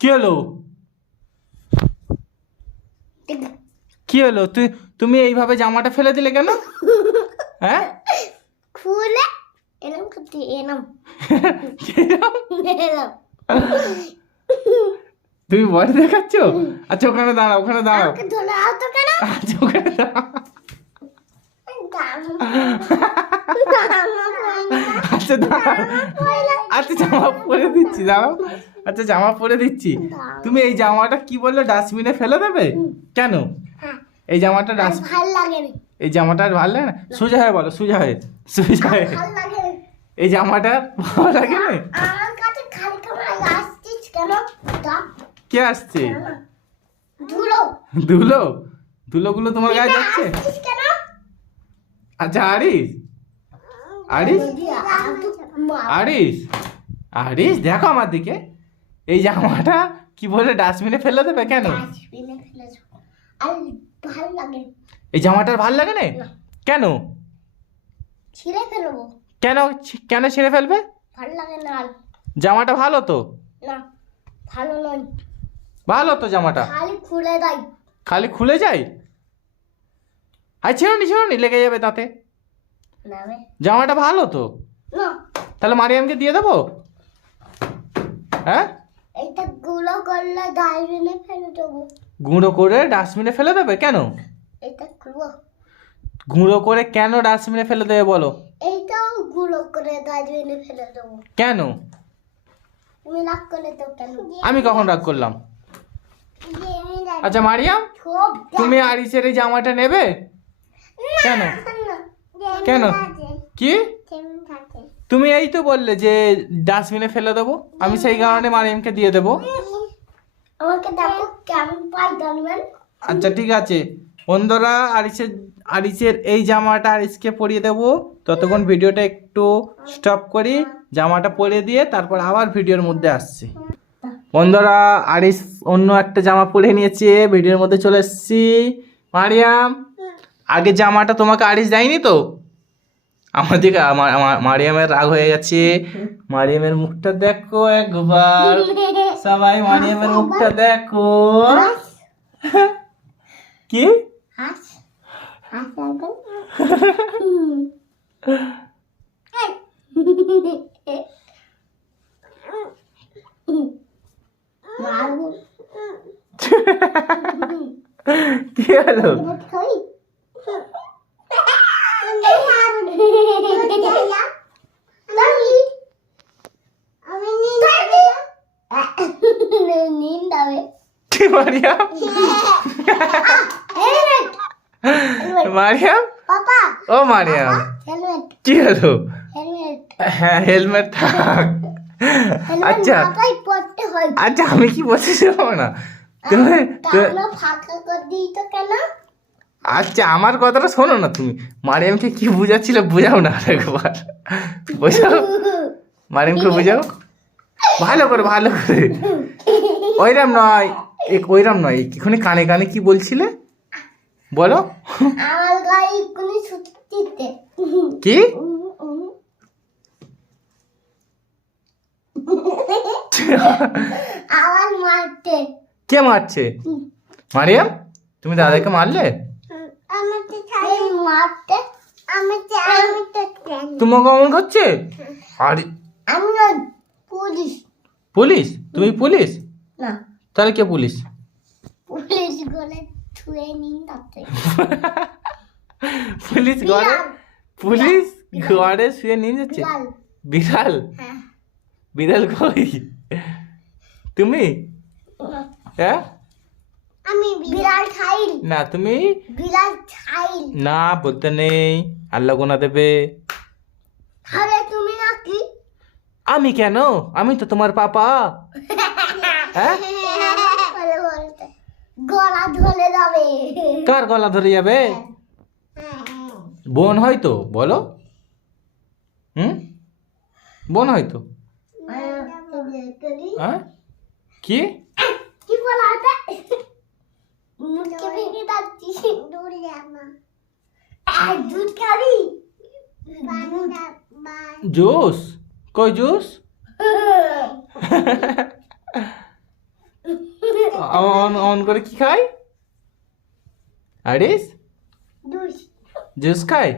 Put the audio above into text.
কি হলো কি হলো তুমি এইভাবে জামাটা ফেলে দিলে কেন? হ্যাঁ খুলে এরকম করতে এরকম তুমি বডি দেখাচ্ছ? আচ্ছা ওখানে দাঁড়াও ওখানে দাঁড়াও। আমাকে ধরে আতো কেন? আচ্ছা ওখানে দাঁড়াও। আচ্ছা দাঁড়াও। আচ্ছা জামা পরে দিচ্ছি দাঁড়াও। আচ্ছা জামা পরে দিচ্ছি। তুমি এই জামাটা কি বললে ডাস্টবিনে ফেলে দেবে কেন? এই জামাটা ভাল লাগে না। এই জামাটা আর ভালো লাগে না? সোজা হয়ে বলো সোজা হয়ে সোজা হয়ে। ভাল লাগে না। এই জামাটা ভালো লাগে না? আমার কাছে খালি খালি আসছিস কেন? কে আসছে? ধুলো ধুলো ধুলোগুলো তোমার গায়ে যাচ্ছে? আসছিস কেন? আচ্ছা আরিস আরিস আরিস আরিস দেখো আমার দিকে। এই জামাটা কি বলে ডাস্টবিনে ফেলে দেবে কেন? ডাস্টবিনে ফেলে দাও। আর ভাল লাগে না। এই জামাটার ভাল লাগে না কেন? ছিঁড়ে ফেলবো। কেন কেন ছিঁড়ে ফেলবে? ভাল লাগে না আর। জামাটা ভালো তো? না ভালো নয়। ভালো তো জামাটা, খালি খুলে দেয়। খালি খুলে যায়। আর ছেড়ো নি লেগে যাবে তাতে। না রে। জামাটা ভালো তো, না তাহলে মারিয়ামকে দিয়ে দেবো? হ্যাঁ এটা গুলো করলে ডাস্টবিনে ফেলে দেবো। গুঁড়ো করে ডাস্টবিনে ফেলে দেবে কেন? এটা খুলবো। গুঁড়ো করে কেন ডাস্টবিনে ফেলে দেবে বলো? এইটাও গুলো করে ডাস্টবিনে ফেলে দেবো। কেন? তুমি রাগ করে দাও কেন? আমি কখন রাগ করলাম? আচ্ছা মারিয়াম খুব তুমি আরিসের এই জামাটা নেবে কেন? কেন? কি তুমি এই তো বললে যে ডাস্টবিনে ফেলে দেবো, আমি সেই কারণে মারিয়ামকে দিয়ে দেবো। আমাকে দেখো কেমন পাই জানবেন। আচ্ছা ঠিক আছে বন্ধুরা, আরিসের এই জামাটা আরিসকে পরিয়ে দেবো। ততক্ষণ ভিডিওটা একটু স্টপ করি, জামাটা পরিয়ে দিয়ে তারপর আবার ভিডিওর মধ্যে আসছি। বন্ধুরা আরিস অন্য একটা জামা পরে নিয়েছে, ভিডিওর মধ্যে চলে এসেছি। মারিয়াম আগে জামাটা তোমাকে আরিস দেয়নি তো? আমার দিকে মারিয়ামের রাগ হয়ে গেছে। মারিয়ামের মুখটা দেখো একবার, সবাই মারিয়ামের মুখটা দেখো। কি হাস হাস আঙ্কেল মারবো। কি হলো? খাই কি মারিয়াম? মারিয়াম পাপা ও মারিয়াম হেলমেট কি হলো? হেলমেট হ্যাঁ হেলমেট থাক। আচ্ছা মাথায় পড়তে হয়। আচ্ছা আমি কি বলছি শোনো না তুমি। তাহলে ফাঁকা করে দিই তো কেন? আচ্ছা আমার কথাটা শোনো না তুমি। মারিয়ামকে কি বুঝাচ্ছিল বোঝাও না আরেকবার, বোঝাও মারিয়ামকে বোঝাও ভালো করে ভালো করে। ওইরাম নয় ওইরাম নয়, এক্ষুনি কানে কানে কি বলছিলে বলো? আমার গায়ে কোন ছুটিতে কি আবার মারতে। কে মারছে? মারিয়াম তুমি দাদাকে মারলে? আমাকে ছাড়ে মারতে। আমাকে আমি তো তোমাকে অমন করছে? আরে আমি না পুলিশ। পুলিশ? তুমি পুলিশ? না তাহলে কে পুলিশ? পুলিশ গলে ছুঁয়ে নিন তাতে। পুলিশ ঘরে, পুলিশ ঘরে শুয়ে নিয়ে যাচ্ছে? বিড়াল। বিড়াল? হ্যাঁ বিড়াল কই? তুমি? হ্যাঁ আমি বিড়াল খাই না তুমি বিড়াল খাই না বলতে নেই, আল্লাহ গোনা দেবে। আরে তুমি নাকি? আমি কেন? আমি তো তোমার পাপা। হ্যাঁ বলে বলতে গলা ধরে যাবে। কার গলা ধরে যাবে? বোন হয়তো বলো। হুম বোন হয়তো। হ্যাঁ কি কি বলা হতো? মুখে ভেঙে যাচ্ছি। দুধ খাবি? জুস? কই জুস? অন অন করে কি খায় আরিস দুই জুস খায়